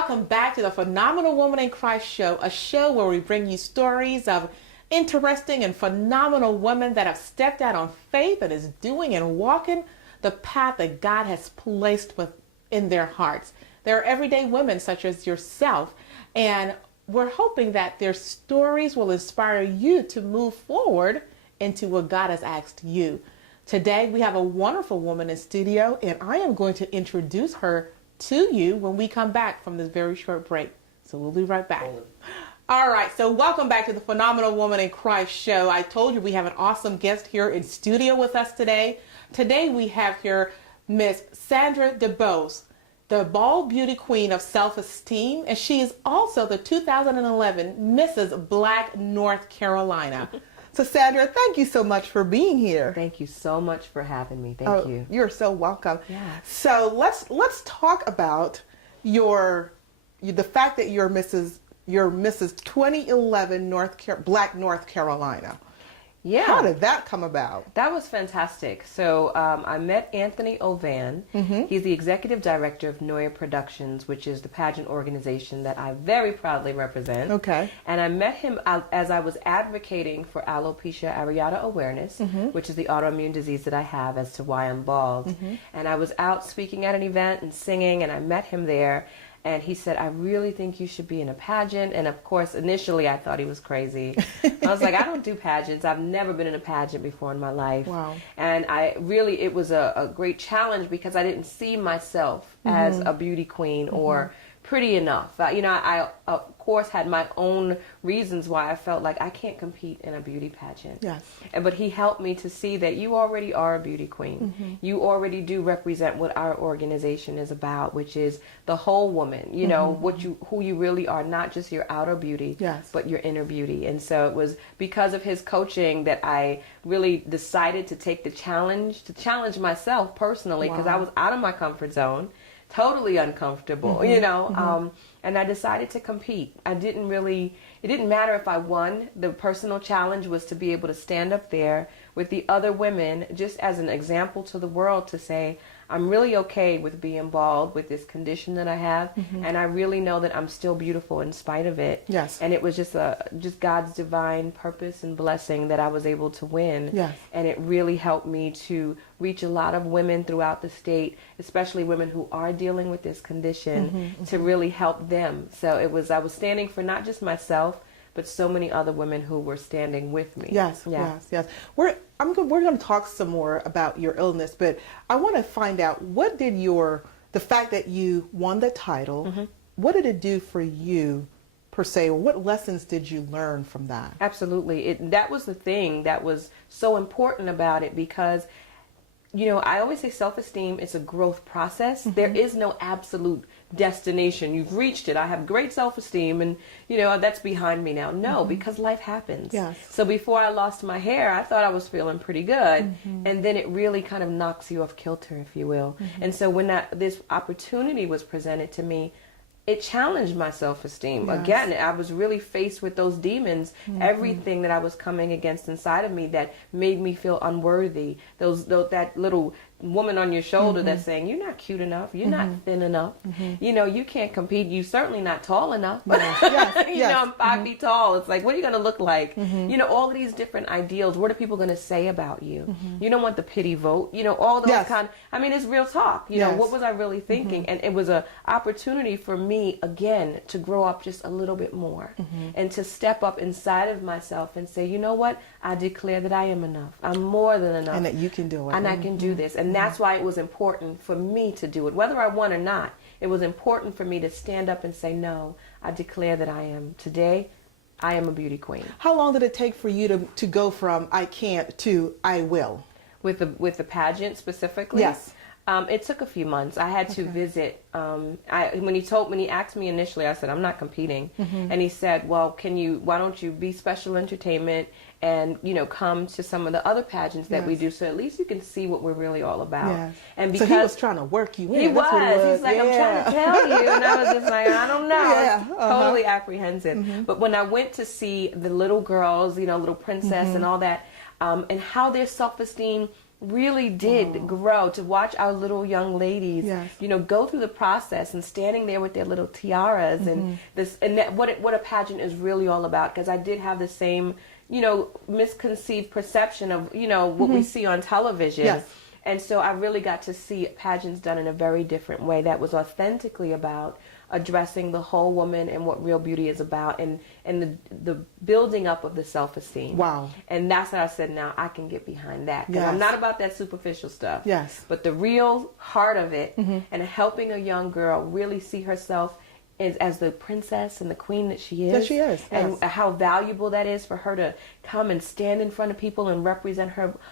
Welcome back to the Phenomenal Woman in Christ show, a show where we bring you stories of interesting and phenomenal women that have stepped out on faith and is doing and walking the path that God has placed within their hearts. They're everyday women such as yourself, and we're hoping that their stories will inspire you to move forward into what God has asked you. Today we have a wonderful woman in studio, and I am going to introduce her to you when we come back from this very short break. So we'll be right back. All right, so welcome back to the Phenomenal Woman in Christ show. I told you we have an awesome guest here in studio with us today. Today we have here Miss Sandra Dubose, the bald beauty queen of self-esteem, and she is also the 2011 Mrs. Black North Carolina. So Sandra, thank you so much for being here. Thank you so much for having me. Thank you. You're so welcome. Yeah. So let's talk about the fact that you're Mrs. 2011 Black North Carolina. Yeah. How did that come about? That was fantastic. So I met Anthony Ovan. Mm-hmm. He's the executive director of Noya Productions, which is the pageant organization that I very proudly represent. Okay. And I met him as I was advocating for Alopecia Areata awareness, Mm-hmm. which is the autoimmune disease that I have as to why I'm bald. Mm-hmm. And I was out speaking at an event and singing, and I met him there. And he said, I really think you should be in a pageant. And of course, initially I thought he was crazy. I was like, I don't do pageants. I've never been in a pageant before in my life. Wow. And it was a great challenge because I didn't see myself as a beauty queen or pretty enough. I of course had my own reasons why I felt like I can't compete in a beauty pageant. Yes. But he helped me to see that you already are a beauty queen. Mm-hmm. You already do represent what our organization is about, which is the whole woman. You know, who you really are, not just your outer beauty, Yes. but your inner beauty. And so it was because of his coaching that I really decided to take the challenge, to challenge myself personally, because I was out of my comfort zone. Totally uncomfortable, and I decided to compete. It didn't matter if I won. The personal challenge was to be able to stand up there with the other women, just as an example to the world, to say, I'm really okay with being bald, with this condition that I have, and I really know that I'm still beautiful in spite of it. Yes. And it was just God's divine purpose and blessing that I was able to win. Yes. And it really helped me to reach a lot of women throughout the state, especially women who are dealing with this condition, to really help them. So I was standing for not just myself, but so many other women who were standing with me. Yes, Yeah. yes. We're going to talk some more about your illness, but I want to find out, what did the fact that you won the title, what did it do for you per se? What lessons did you learn from that? Absolutely. That was the thing that was so important about it, because I always say self-esteem is a growth process. There is no absolute destination. You've reached it. I have great self-esteem and, that's behind me now. No, because life happens. Yes. So before I lost my hair, I thought I was feeling pretty good. And then it really kind of knocks you off kilter, if you will. And so when this opportunity was presented to me, it challenged my self-esteem. Yes. Again, I was really faced with those demons, everything that I was coming against inside of me that made me feel unworthy. That little woman on your shoulder that's saying, you're not cute enough, you're not thin enough, you can't compete, you certainly not tall enough. Yes. I'm 5 feet tall. It's like, what are you going to look like? All of these different ideals. What are people going to say about you? You don't want the pity vote. All those it's real talk. What was I really thinking? And it was an opportunity for me, again, to grow up just a little bit more and to step up inside of myself and say, you know what? I declare that I am enough. I'm more than enough. And that you can do it. And I can do this. And that's why it was important for me to do it. Whether I won or not, it was important for me to stand up and say, no, I declare that I am. Today, I am a beauty queen. How long did it take for you to go from I can't to I will? With the pageant specifically? Yes. It took a few months. I had to visit. When he asked me initially, I said, I'm not competing. And he said, well, why don't you be special entertainment and, come to some of the other pageants that we do, so at least you can see what we're really all about. Yes. And because so he was trying to work you in. He was. He's like, I'm trying to tell you. And I was just like, I don't know. Yeah. Totally apprehensive. But when I went to see the little girls, little princess and all that, and how their self-esteem really did grow, to watch our little young ladies, Yes. you know, go through the process and standing there with their little tiaras and this, and that, what a pageant is really all about. Because I did have the same, you know, misconceived perception of, you know, what we see on television. Yes. And so I really got to see pageants done in a very different way that was authentically about addressing the whole woman and what real beauty is about, and the building up of the self-esteem. Wow. And that's what I said, now I can get behind that. Because I'm Yes. not about that superficial stuff. Yes. But the real heart of it, and helping a young girl really see herself as the princess and the queen that she is. That she is, And yes. how valuable that is for her to come and stand in front of people and represent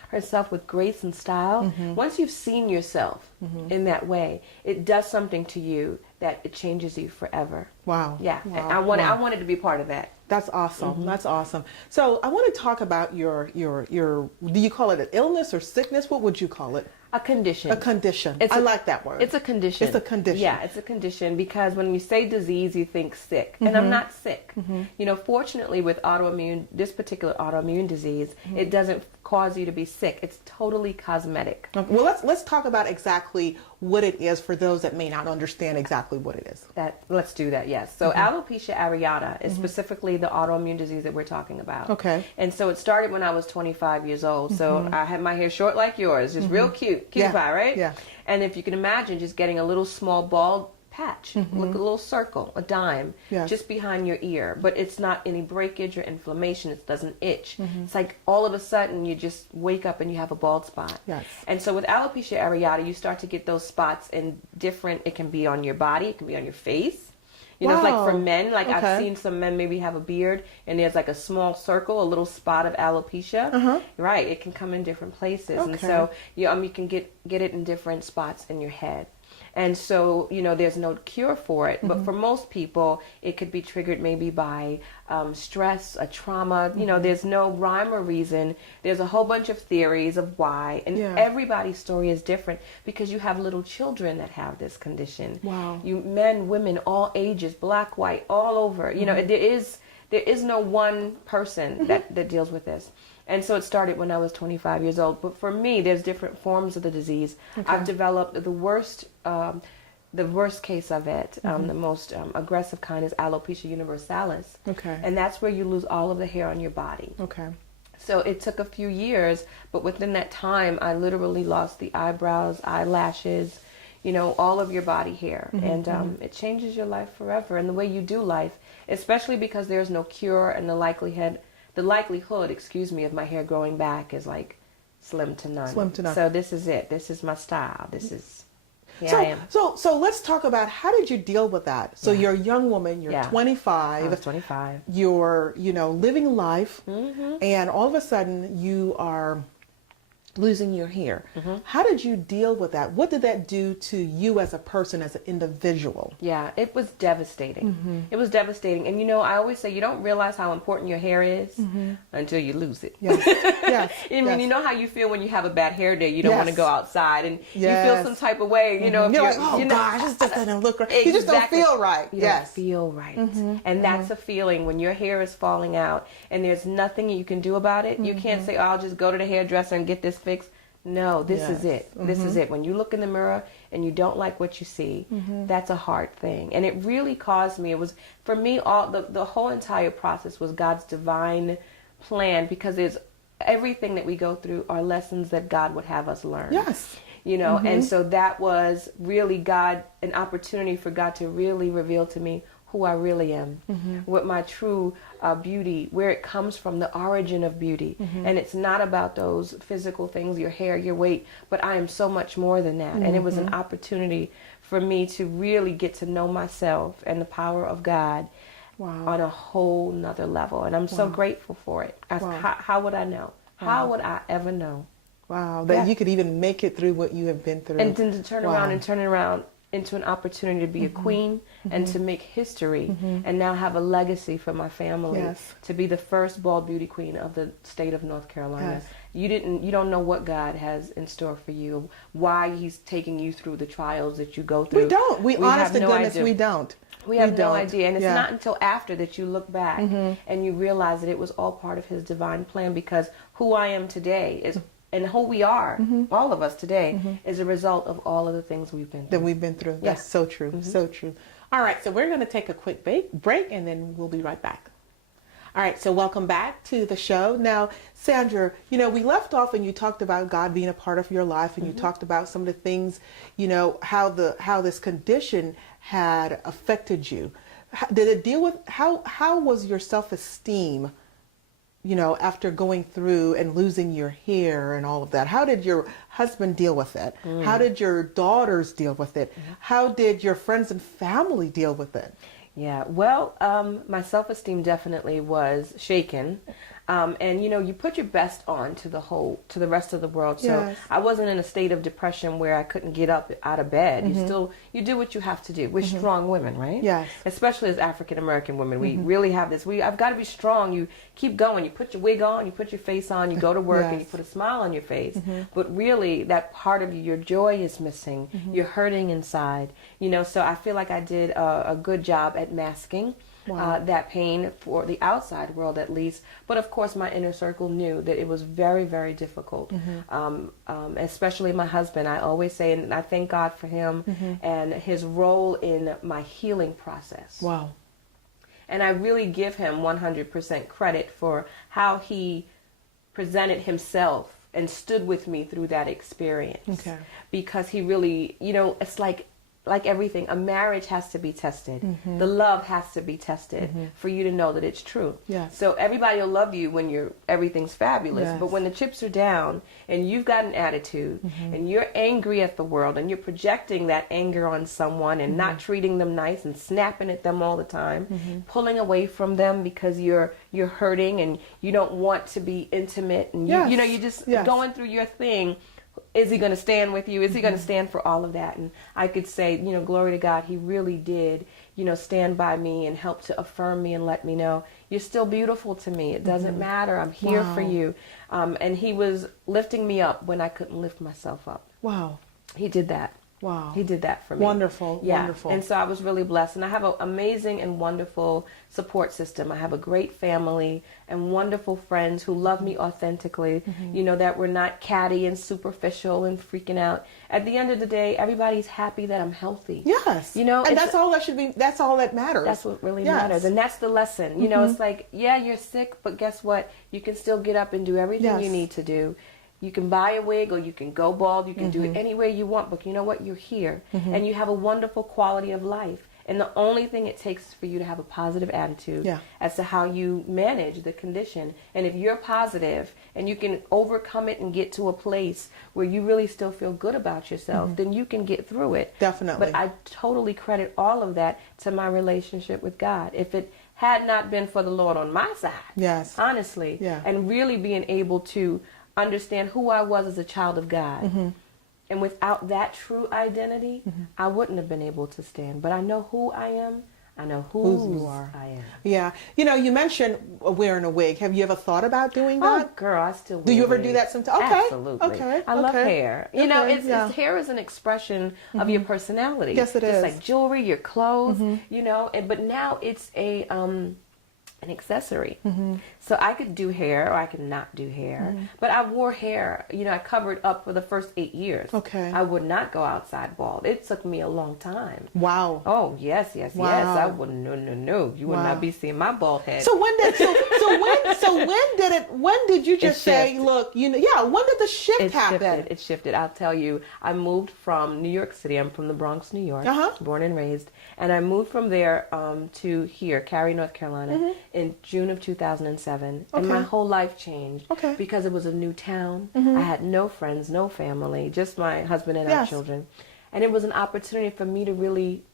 herself with grace and style. Once you've seen yourself in that way, it does something to you that it changes you forever. Wow. Yeah. Wow. And I wanted to be part of that. That's awesome. That's awesome. So I want to talk about your, do you call it an illness or sickness? What would you call it? A condition. A condition. I like that word. It's a condition. It's a condition. Yeah, it's a condition, because when you say disease, you think sick. And I'm not sick. You know, fortunately with this particular autoimmune disease, it doesn't cause you to be sick. It's totally cosmetic. Okay. Well, let's talk about exactly what it is for those that may not understand exactly what it is. Let's do that, yes. So alopecia areata is specifically the autoimmune disease that we're talking about. Okay. And so it started when I was 25 years old. So I had my hair short like yours, just real cute. Cutie pie, right? Yeah. And if you can imagine just getting a little small bald patch, look, a little circle, a dime, Yes. just behind your ear. But it's not any breakage or inflammation. It doesn't itch. It's like all of a sudden you just wake up and you have a bald spot. Yes. And so with alopecia areata, you start to get those spots in different, it can be on your body, it can be on your face. You know, it's like for Wow. men, like Okay. I've seen some men maybe have a beard and there's like a small circle, a little spot of alopecia. Right, it can come in different places. And Okay. so you can get it in different spots in your head. And so, you know, there's no cure for it. But for most people, it could be triggered maybe by stress, a trauma. You know, there's no rhyme or reason. There's a whole bunch of theories of why. And Yeah. everybody's story is different, because you have little children that have this condition. Wow. You men, women, all ages, black, white, all over. You know, there is no one person that deals with this. And so it started when I was 25 years old. But for me, there's different forms of the disease. Okay. I've developed the worst case of it. The most aggressive kind is alopecia universalis. Okay. And that's where you lose all of the hair on your body. Okay. So it took a few years, but within that time, I literally lost the eyebrows, eyelashes, you know, all of your body hair. And it changes your life forever. And the way you do life, especially because there's no cure, and the likelihood, of my hair growing back is like slim to none. Slim to none. So this is it. This is my style. This is, here I am. So let's talk about, how did you deal with that? So you're a young woman, you're 25. I was 25. You're, you know, living life, and all of a sudden you are losing your hair. How did you deal with that? What did that do to you as a person, as an individual? Yeah, it was devastating. It was devastating. And you know, I always say you don't realize how important your hair is until you lose it. Yes. Yes. I mean, you know how you feel when you have a bad hair day. You don't want to go outside, and you feel Yes. some type of way. You know, if You're like, oh you know, gosh, this just doesn't look right. You just don't Exactly. feel right. You Yes. don't feel right. And that's a feeling when your hair is falling out and there's nothing you can do about it. You can't say, oh, I'll just go to the hairdresser and get this fixed. No, this is it. This is it. When you look in the mirror and you don't like what you see, that's a hard thing. And it really caused me, it was, for me, all the whole entire process was God's divine plan, because there's everything that we go through are lessons that God would have us learn. Yes. You know, and so that was really an opportunity for God to really reveal to me who I really am, what my true beauty, where it comes from, the origin of beauty. And it's not about those physical things, your hair, your weight, but I am so much more than that. And it was an opportunity for me to really get to know myself and the power of God on a whole nother level. And I'm so grateful for it. How would I know? How would I ever know? Wow, that you could even make it through what you have been through. And then to turn around and turn it around into an opportunity to be a queen and to make history and now have a legacy for my family to be the first bald beauty queen of the state of North Carolina. Yes. You don't know what God has in store for you, why he's taking you through the trials that you go through. We don't. We honest to goodness, idea. we don't. We have no idea. And it's not until after that you look back and you realize that it was all part of his divine plan, because who I am today is and who we are, all of us today, is a result of all of the things we've been through. That we've been through. That's so true. So true. All right, so we're going to take a quick break, and then we'll be right back. All right, so welcome back to the show. Now, Sandra, we left off and you talked about God being a part of your life, and you talked about some of the things, how this condition had affected you. Did it deal with, how was your self-esteem, after going through and losing your hair and all of that? How did your husband deal with it? How did your daughters deal with it? How did your friends and family deal with it? Yeah, well, my self-esteem definitely was shaken. And you put your best on to the rest of the world. So Yes. I wasn't in a state of depression where I couldn't get up out of bed. You do what you have to do. We're strong women, right? Yes. Especially as African American women, we really have this. I've got to be strong. You keep going. You put your wig on. You put your face on. You go to work and you put a smile on your face. But really, that part of you, your joy is missing. You're hurting inside. So I feel like I did a good job at masking. That pain for the outside world, at least. But of course, my inner circle knew that it was very, very difficult. Especially my husband. I always say, and I thank God for him and his role in my healing process. Wow. And I really give him 100% credit for how he presented himself and stood with me through that experience. Okay. Because he really, it's like everything, a marriage has to be tested. The love has to be tested for you to know that it's true. Yes. So everybody will love you when everything's fabulous. Yes. But when the chips are down and you've got an attitude and you're angry at the world and you're projecting that anger on someone and not treating them nice and snapping at them all the time, pulling away from them because you're hurting and you don't want to be intimate and you're just going through your thing. Is he going to stand with you? Is he going to stand for all of that? And I could say, glory to God, he really did, stand by me and help to affirm me and let me know, you're still beautiful to me. It doesn't matter. I'm here for you. And he was lifting me up when I couldn't lift myself up. Wow. He did that. Wow. He did that for me. Wonderful. Yeah. Wonderful. And so I was really blessed. And I have an amazing and wonderful support system. I have a great family and wonderful friends who love me authentically, that we're not catty and superficial and freaking out. At the end of the day, everybody's happy that I'm healthy. Yes. And that's all that should be, that's all that matters. That's what really matters. And that's the lesson. It's like, yeah, you're sick, but guess what? You can still get up and do everything you need to do. You can buy a wig or you can go bald. You can do it any way you want. But you know what? You're here. And you have a wonderful quality of life. And the only thing it takes is for you to have a positive attitude as to how you manage the condition. And if you're positive and you can overcome it and get to a place where you really still feel good about yourself, then you can get through it. Definitely. But I totally credit all of that to my relationship with God. If it had not been for the Lord on my side, honestly, and really being able to understand who I was as a child of God. And without that true identity, I wouldn't have been able to stand. But I know who I am. I know who you are. I am. Yeah. You mentioned wearing a wig. Have you ever thought about doing that? Oh, girl, I still wear Do you ever wigs. do that sometimes? Okay. Absolutely. Okay. I love hair. Okay. Hair is an expression of your personality. Yes, it is. Just like jewelry, your clothes, but now it's an accessory. So I could do hair or I could not do hair. But I wore hair, I covered up for the first 8 years. Okay. I would not go outside bald. It took me a long time. Wow. Oh, yes. Wow. I wouldn't, no. You would not be seeing my bald head. So when did you just say, look, when did the shift happen? It shifted. I'll tell you, I moved from New York City. I'm from the Bronx, New York, born and raised. And I moved from there to here, Cary, North Carolina, in June of 2007. And my whole life changed because it was a new town. I had no friends, no family, just my husband and our children. And it was an opportunity for me to really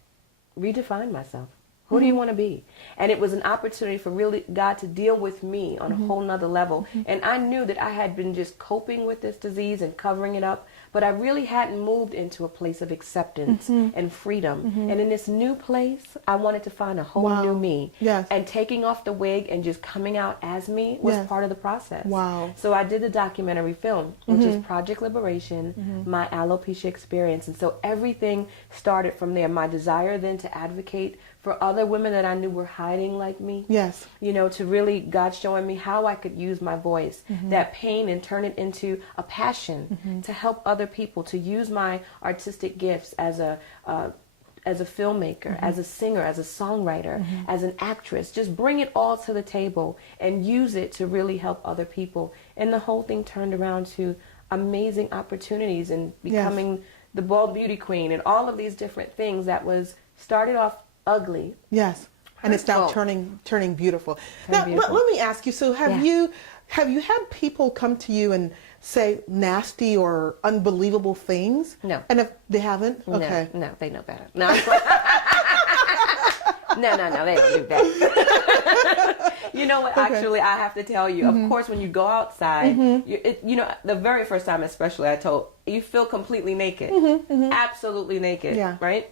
redefine myself. Who do you want to be? And it was an opportunity for really God to deal with me on a whole nother level. And I knew that I had been just coping with this disease and covering it up. but I really hadn't moved into a place of acceptance and freedom. And in this new place, I wanted to find a whole new me. Yes. And taking off the wig and just coming out as me was part of the process. Wow. So I did the documentary film, which is Project Liberation, my alopecia experience. And so everything started from there. My desire then to advocate for other women that I knew were hiding like me. Yes. You know, to really, God showing me how I could use my voice, that pain, and turn it into a passion to help other people, to use my artistic gifts as a filmmaker, as a singer, as a songwriter, as an actress. Just bring it all to the table and use it to really help other people. And the whole thing turned around to amazing opportunities and becoming the bald beauty queen and all of these different things that was started off ugly. Yes. And it's now turning beautiful. Now, beautiful. let me ask you, so have you had people come to you and say nasty or unbelievable things? No. And if they haven't? Okay. No, they know better. No, no, they don't do that. You know what? Okay. Actually, I have to tell you, of course, when you go outside, you know, the very first time especially, I told, you feel completely naked. Absolutely naked, right?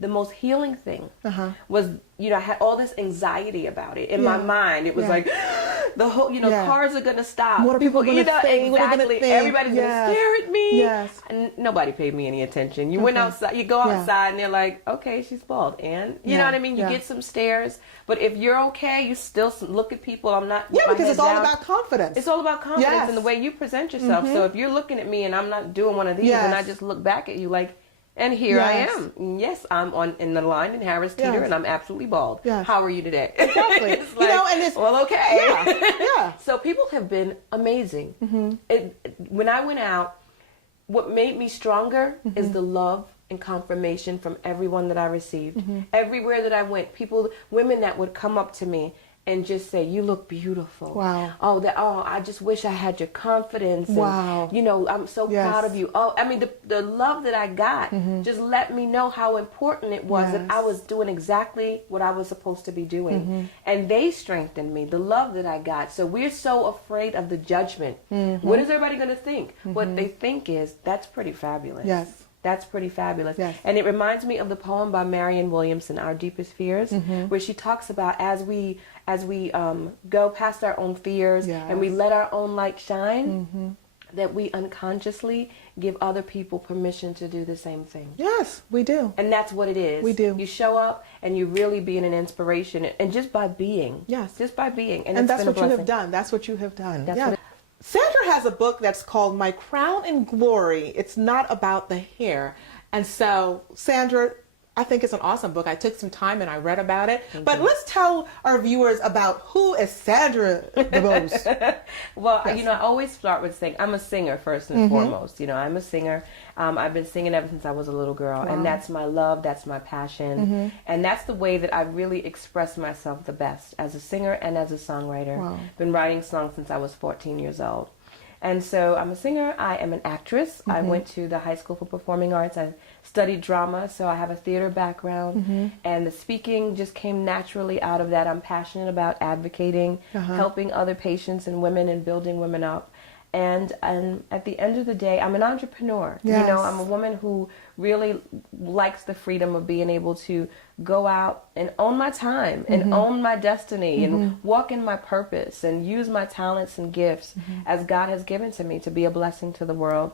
The most healing thing was, you know, I had all this anxiety about it in my mind. It was like, the whole, you know, cars are going to stop. What are people going to say? Exactly. What are they gonna think? Everybody's going to stare at me. Yes. And nobody paid me any attention. You went outside, you go outside and they're like, okay, she's bald. And you know what I mean? You get some stares. But if you're okay, you still look at people. I'm not. Yeah, because it's all about confidence. It's all about confidence and the way you present yourself. So if you're looking at me and I'm not doing one of these and I just look back at you like, and here I am. Yes, I'm in the line in Harris Teeter, and I'm absolutely bald. Yes. How are you today? Exactly. It's like, you know, and it's well, okay. Yeah. So people have been amazing. When I went out, what made me stronger is the love and confirmation from everyone that I received. Everywhere that I went, women that would come up to me and just say, "You look beautiful." Wow. Oh, I just wish I had your confidence. And, wow. you know, I'm so proud of you. Oh, I mean, the love that I got just let me know how important it was that I was doing exactly what I was supposed to be doing. And they strengthened me, the love that I got. So we're so afraid of the judgment. What is everybody going to think? What they think is, that's pretty fabulous. Yes. That's pretty fabulous. Yes. And it reminds me of the poem by Marianne Williamson, Our Deepest Fears, where she talks about as we go past our own fears and we let our own light shine, that we unconsciously give other people permission to do the same thing. Yes, we do. And that's what it is. We do. You show up and you really being an inspiration, and just by being. Yes. Just by being. And that's what you have done. That's what you have done. That's what Sandra has a book that's called My Crown and Glory. It's not about the hair. And so, Sandra, I think it's an awesome book. I took some time and I read about it. But let's tell our viewers about who is Sandra Dubose. Well, you know, I always start with saying I'm a singer first and foremost. You know, I'm a singer. I've been singing ever since I was a little girl. And that's my love. That's my passion. And that's the way that I really express myself the best as a singer and as a songwriter. Been writing songs since I was 14 years old. And so I'm a singer. I am an actress. I went to the High School for Performing Arts. I studied drama, so I have a theater background. And the speaking just came naturally out of that. I'm passionate about advocating, helping other patients and women and building women up. And at the end of the day, I'm an entrepreneur. Yes. You know, I'm a woman who really likes the freedom of being able to go out and own my time and own my destiny and walk in my purpose and use my talents and gifts as God has given to me to be a blessing to the world.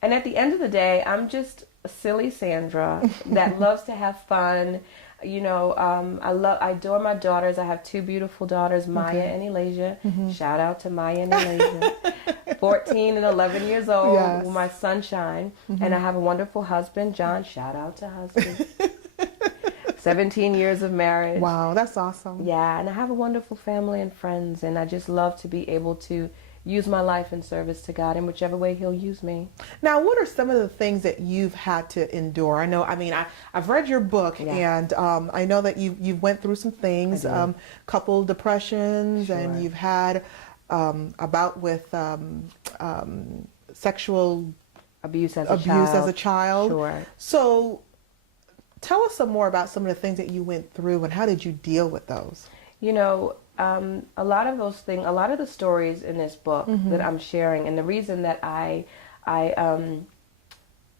And at the end of the day, I'm just a silly Sandra that loves to have fun. You know, I adore my daughters. I have two beautiful daughters, Maya and Elijah. Shout out to Maya and Elijah. 14 and 11 years old, my sunshine. And I have a wonderful husband, John. Shout out to husband. 17 years of marriage. Wow, that's awesome. Yeah, and I have a wonderful family and friends, and I just love to be able to use my life in service to God in whichever way He'll use me. Now, what are some of the things that you've had to endure? I know, I mean, I've read your book, and I know that you went through some things, couple depressions, and you've had a bout with sexual abuse as a child. Sure. So tell us some more about some of the things that you went through and how did you deal with those? You know, a lot of those things, a lot of the stories in this book that I'm sharing, and the reason that I I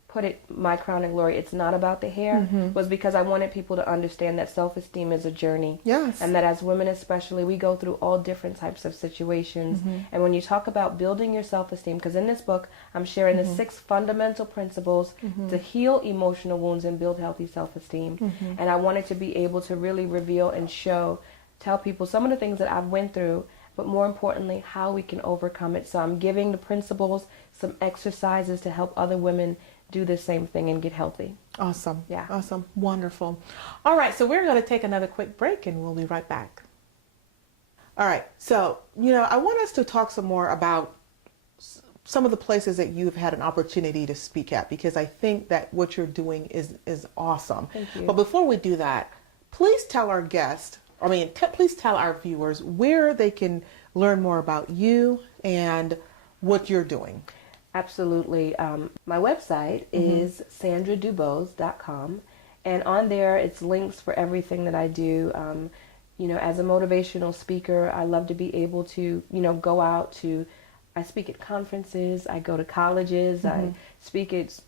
put it, my crown and glory, it's not about the hair, was because I wanted people to understand that self-esteem is a journey. Yes. And that as women especially, we go through all different types of situations. And when you talk about building your self-esteem, because in this book, I'm sharing the 6 fundamental principles to heal emotional wounds and build healthy self-esteem. And I wanted to be able to really reveal and tell people some of the things that I've went through, but more importantly, how we can overcome it. So I'm giving the principles, some exercises to help other women do the same thing and get healthy. Awesome. Yeah. Awesome. Wonderful. All right. So we're going to take another quick break and we'll be right back. All right. So, I want us to talk some more about some of the places that you've had an opportunity to speak at, because I think that what you're doing is awesome. Thank you. But before we do that, please tell our guest, please tell our viewers where they can learn more about you and what you're doing. Absolutely. My website is sandradubose.com, and on there it's links for everything that I do. As a motivational speaker, I love to be able to, go out I speak at conferences, I go to colleges, I speak at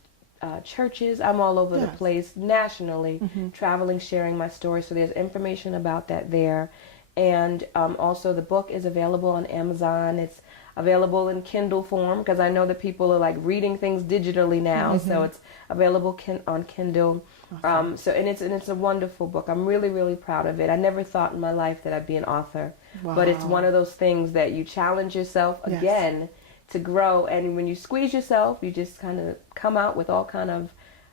churches. I'm all over the place nationally, traveling, sharing my story. So there's information about that there. And also the book is available on Amazon. It's available in Kindle form, because I know that people are like reading things digitally now. So it's available on Kindle. Awesome. And it's a wonderful book. I'm really, really proud of it. I never thought in my life that I'd be an author. Wow. But it's one of those things that you challenge yourself again to grow. And when you squeeze yourself, you just kind of come out with all kind of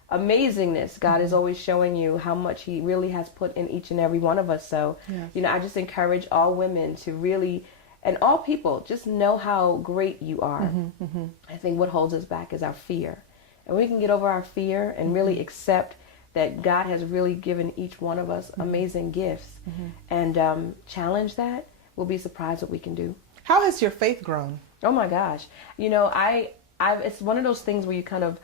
amazingness. God is always showing you how much he really has put in each and every one of us. So, I just encourage all women to really, and all people, just know how great you are. I think what holds us back is our fear. And we can get over our fear and really accept that God has really given each one of us amazing gifts, and challenge that, we'll be surprised what we can do. How has your faith grown? Oh my gosh. It's one of those things where you kind of,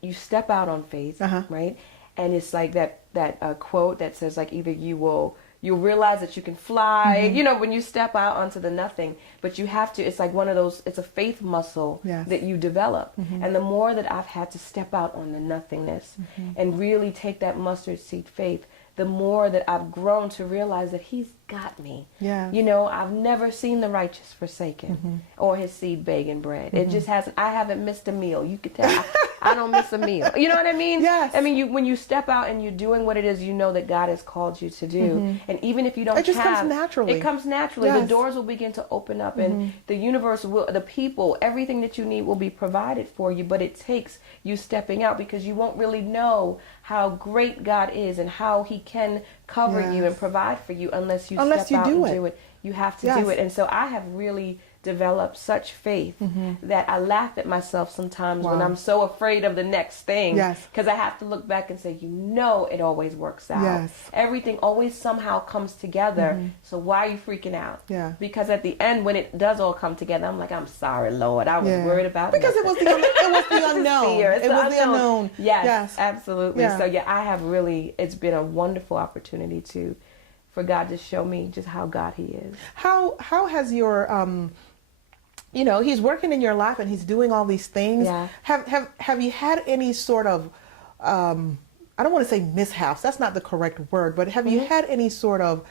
you step out on faith, right? And it's like that quote that says, like, either you'll realize that you can fly, when you step out onto the nothing, but you have to, it's like one of those, it's a faith muscle that you develop. And the more that I've had to step out on the nothingness and really take that mustard seed faith, the more that I've grown to realize that he's got me. Yeah. I've never seen the righteous forsaken or his seed begging bread. It just hasn't, I haven't missed a meal. You could tell I don't miss a meal. You know what I mean? Yes. I mean, when you step out and you're doing what it is that God has called you to do, and even if you don't, it just comes naturally. It comes naturally. Yes. The doors will begin to open up, and the universe the people, everything that you need will be provided for you. But it takes you stepping out, because you won't really know how great God is and how he can cover you and provide for you unless you step out and do it. You have to do it. And so I have really developed such faith that I laugh at myself sometimes when I'm so afraid of the next thing, because I have to look back and say, it always works out. Everything always somehow comes together. So why are you freaking out? Because at the end, when it does all come together, I'm like, I'm sorry, Lord, I was worried about it. Because it was the unknown. It was the unknown. Yes, absolutely. So I have really, it's been a wonderful opportunity for God to show me just how God he is. How has your he's working in your life and he's doing all these things. Have you had any sort of I don't want to say mishaps, that's not the correct word, but have you had any sort of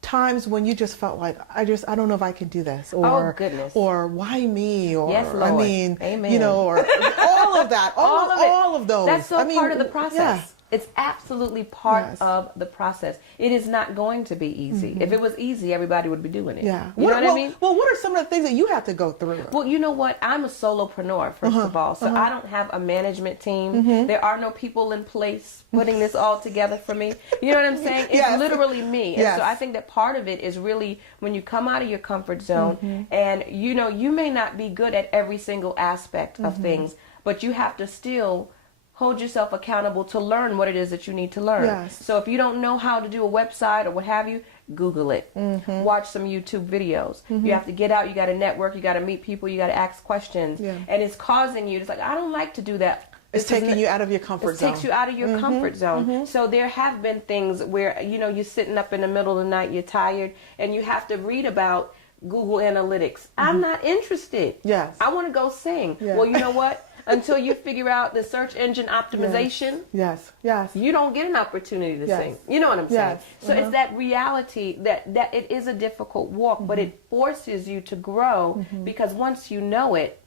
times when you just felt like, I don't know if I can do this, or oh goodness, or why me, or yes, Lord. I mean, Amen. Or all of that, all of those. That's part of the process. It's absolutely part of the process. It is not going to be easy. If it was easy, everybody would be doing it. You know what I mean? Well, what are some of the things that you have to go through? Well, you know what? I'm a solopreneur, first of all. So I don't have a management team. There are no people in place putting this all together for me. You know what I'm saying? It's literally me. And so I think that part of it is really when you come out of your comfort zone and, you may not be good at every single aspect of things, but you have to still hold yourself accountable to learn what it is that you need to learn. So if you don't know how to do a website or what have you, Google it. Watch some YouTube videos. You have to get out. You got to network. You got to meet people. You got to ask questions. And it's causing you, it's like, I don't like to do that. It's taking you out of your comfort zone. It takes you out of your comfort zone. So there have been things where, you're sitting up in the middle of the night, you're tired, and you have to read about Google Analytics. I'm not interested. I want to go sing. Well, you know what? until you figure out the search engine optimization, Yes. Yes. you don't get an opportunity to Yes. sing. You know what I'm saying? Yes. So it's that reality that it is a difficult walk, but it forces you to grow because once you know it,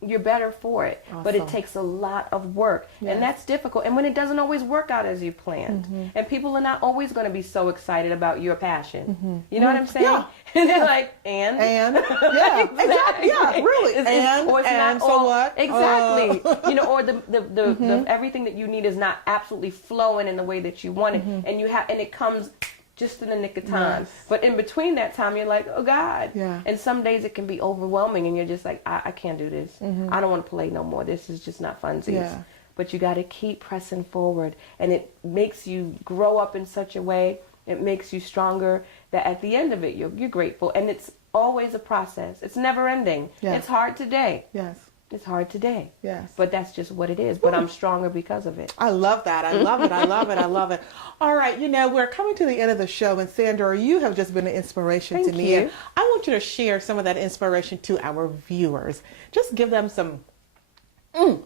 you're better for it. Awesome. But it takes a lot of work, and that's difficult. And when it doesn't always work out as you planned, and people are not always going to be so excited about your passion. You know what I'm saying? Yeah. And they're like, and yeah, exactly. Yeah, really. Or it's and not so all, what? Exactly. You know, or the everything that you need is not absolutely flowing in the way that you want it, and it comes just in the nick of time. Yes. But in between that time, you're like, oh God. Yeah. And some days it can be overwhelming, and you're just like, I can't do this. I don't want to play no more. This is just not funsies. Yeah. But you got to keep pressing forward, and it makes you grow up in such a way. It makes you stronger that at the end of it, you're grateful. And it's always a process. It's never ending. Yes. It's hard today. Yes. It's hard today. Yes. But that's just what it is. But I'm stronger because of it. I love that. I love it. I love it. I love it. All right. You know, we're coming to the end of the show. And Sandra, you have just been an inspiration to me. you. And I want you to share some of that inspiration to our viewers. Just give them some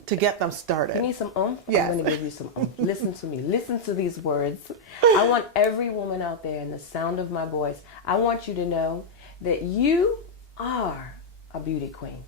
to get them started. You need some oomph? Yes. I'm going to give you some oomph. Listen to me. Listen to these words. I want every woman out there in the sound of my voice, I want you to know that you are a beauty queen.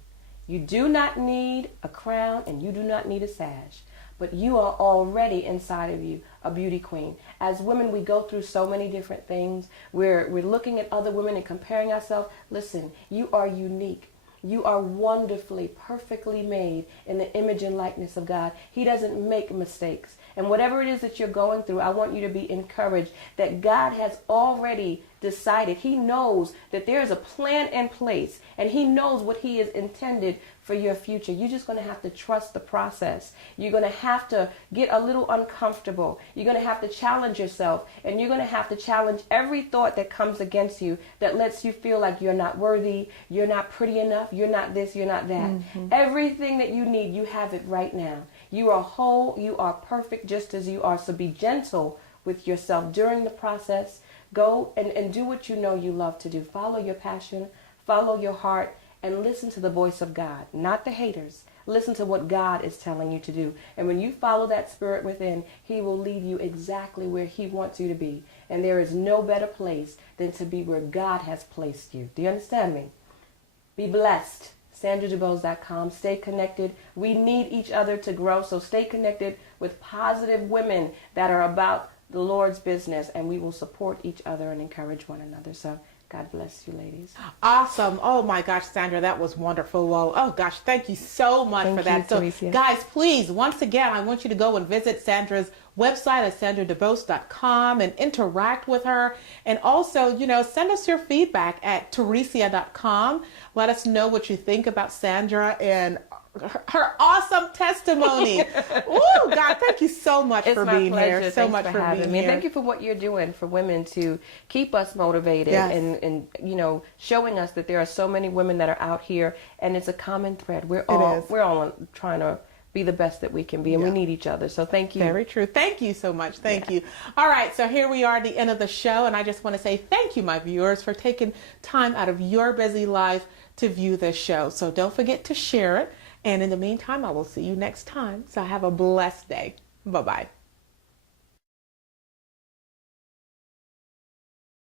You do not need a crown and you do not need a sash, but you are already inside of you a beauty queen. As women, we go through so many different things. We're looking at other women and comparing ourselves. Listen, you are unique. You are wonderfully, perfectly made in the image and likeness of God. He doesn't make mistakes. And whatever it is that you're going through, I want you to be encouraged that God has already decided. He knows that there is a plan in place, and He knows what He has intended for your future. You're just going to have to trust the process. You're going to have to get a little uncomfortable. You're going to have to challenge yourself, and you're going to have to challenge every thought that comes against you that lets you feel like you're not worthy, you're not pretty enough, you're not this, you're not that. Everything that you need, you have it right now. You are whole, you are perfect just as you are. So be gentle with yourself during the process. Go and do what you know you love to do. Follow your passion, follow your heart, and listen to the voice of God, not the haters. Listen to what God is telling you to do. And when you follow that spirit within, He will lead you exactly where He wants you to be. And there is no better place than to be where God has placed you. Do you understand me? Be blessed. SandraDubose.com. Stay connected. We need each other to grow, so stay connected with positive women that are about the Lord's business, and we will support each other and encourage one another. So God bless you, ladies. Awesome. Oh my gosh, Sandra, that was wonderful. Well, oh gosh, thank you so much for that. So Teresia. guys, please, once again, I want you to go and visit Sandra's website at SandraDubose.com and interact with her. And also, you know, send us your feedback at Teresia.com. Let us know what you think about Sandra and her awesome testimony. Ooh, God, thank you so much for being here. It's So my pleasure. much for Thanks being having me. here. And thank you for what you're doing for women to keep us motivated Yes. and you know, showing us that there are so many women that are out here, and it's a common thread. We're all trying to be the best that we can be, and we need each other. So thank you. Very true. Thank you so much. Thank you. All right. So here we are at the end of the show. And I just want to say thank you, my viewers, for taking time out of your busy life to view this show. So don't forget to share it. And in the meantime, I will see you next time. So have a blessed day. Bye-bye.